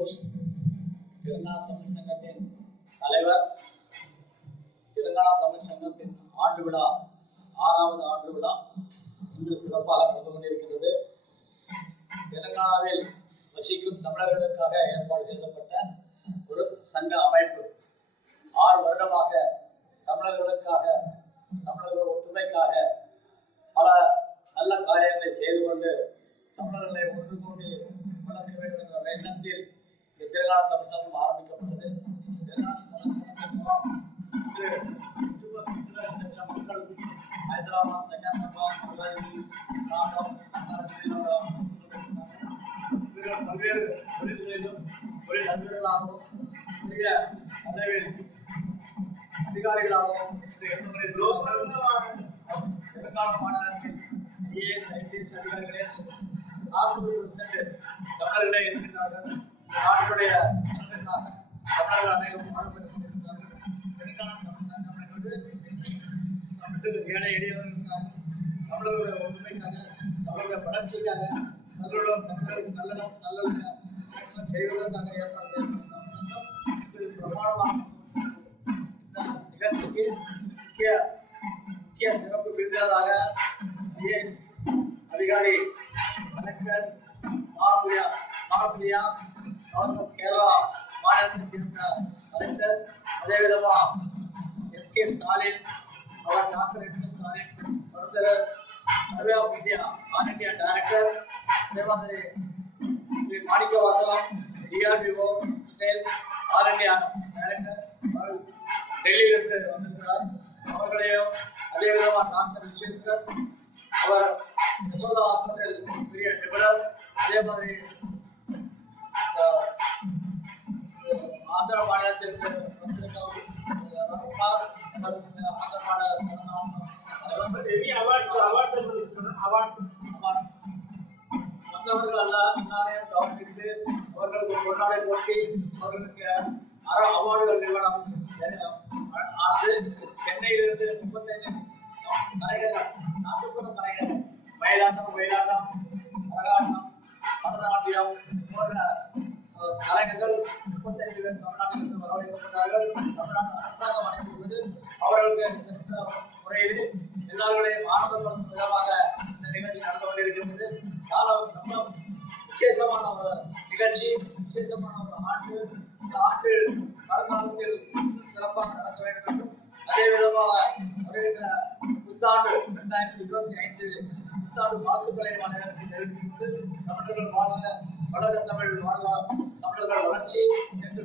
தெலுங்கானா தமிழ் சங்கத்தின் தலைவர், தெலுங்கானா தமிழ் சங்கத்தின் ஆண்டு விழா 6வது ஆண்டு விழா இன்று சிறப்பாக நடந்து கொண்டிருக்கின்றது. தெலுங்கானாவில் வசிக்கும் தமிழர்களுக்காக ஏற்பாடு செய்யப்பட்ட ஒரு சங்க அமைப்பு 6 வருடமாக தமிழர்களுக்காக, தமிழர்கள் ஒற்றுமைக்காக பல நல்ல காரியங்களை செய்து கொண்டு தமிழர்களை ஒன்று கூடி வளர்க்க வேண்டும் என்ற எண்ணத்தில் தெலுங்கானா தமிழ் சங்கம் ஆரம்பிக்கப்பட்டது. மக்கள் ஹைதராபாத், செகந்திராபாத், பல்வேறு தொழில்களிலும் தொழில் அதிபர்களாகவும் பெரிய அளவில் அதிகாரிகளாகவும் தெலுங்கானா மாநிலத்தில் ஐஏஎஸ், ஐபிஎஸ் அதிகாரிகளே 40% தமிழர்களே இருக்கின்றார்கள். நாட்டுடைய நலனுக்காக தமிழர்கள் அனைவரும் பாடுபட்டுக் கொண்டிருக்கிறார்கள். தெலுங்கானா தமிழ் சங்கம் என்பது தமிழர்கள் ஏழை எளியவர்களுக்காக, தமிழர்களுடைய ஒற்றுமைக்காக, தமிழர்களுடைய வளர்ச்சிக்காக, தமிழர்களுக்கு நல்ல செய்வதற்காக ஏற்பாடு செய்யப்பட்ட சங்கம் பிரமாணமாக இந்த நிகழ்ச்சிக்கு முக்கிய சிறப்பு விருதாக ஐஏஎஸ் அதிகாரி கலெக்டர் மாப்பிரியா அவர்கள் கேரளா மாநிலத்தைச் சேர்ந்த கலெக்டர், அதேவிதமா எம்.கே. ஸ்டாலின் அவர் டாக்டர் எம்.கே. ஸ்டாலின் மருந்தர், survey of India all India director, அதே மாதிரி Shri Manickavasalam DRDO sales all India director டெல்லியிலிருந்து வந்திருக்கிறார். அவர்களையும் அதே விதமாக டாக்டர் விஸ்வேஸ்வர் அவர் யசோதா ஹாஸ்பிட்டல் பெரிய நிபுணர், அதே மாதிரி ஆந்திர மாநிலத்திற்கு வந்திருக்கிறார். மற்றவர்கள் எல்லாரையும் கவனித்து அவர்களுக்கு கொண்டாடை போட்டி அவர்களுக்கு அவார்டுகள் நிறுவனம் ஆனது. சென்னையிலிருந்து 35 கலைகள், நாட்டுப்புற கலைகள், மயிலாட்டம், ஒயிலாட்டம், கரகாட்டம், பரதநாட்டியம் போன்ற கலைஞர்கள் 35 பேர் தமிழ்நாட்டிலிருந்து வரவழைக்கப்பட்டார்கள். தமிழ்நாடு அரசாங்கம் அனுப்பியுள்ளது. அவர்களுக்கு சிறந்த முறையில் எல்லார்களையும் ஆனந்தப்படுத்தும் விதமாக இந்த நிகழ்ச்சி நடந்து கொண்டிருக்கின்றது. ரொம்ப விசேஷமான ஒரு நிகழ்ச்சி, விசேஷமான ஒரு ஆண்டு. இந்த ஆண்டு வருங்காலத்தில் சிறப்பாக நடக்க வேண்டும் என்றும், அதே விதமாக வருகின்ற புத்தாண்டு 2025 புத்தாண்டு வாழ்த்துக்களை தெரிவித்துக் கொண்டு தமிழர்கள் வாழ்க, வளர தமிழ் வாழ்க, தமிழர்கள் வளர்ச்சி என்று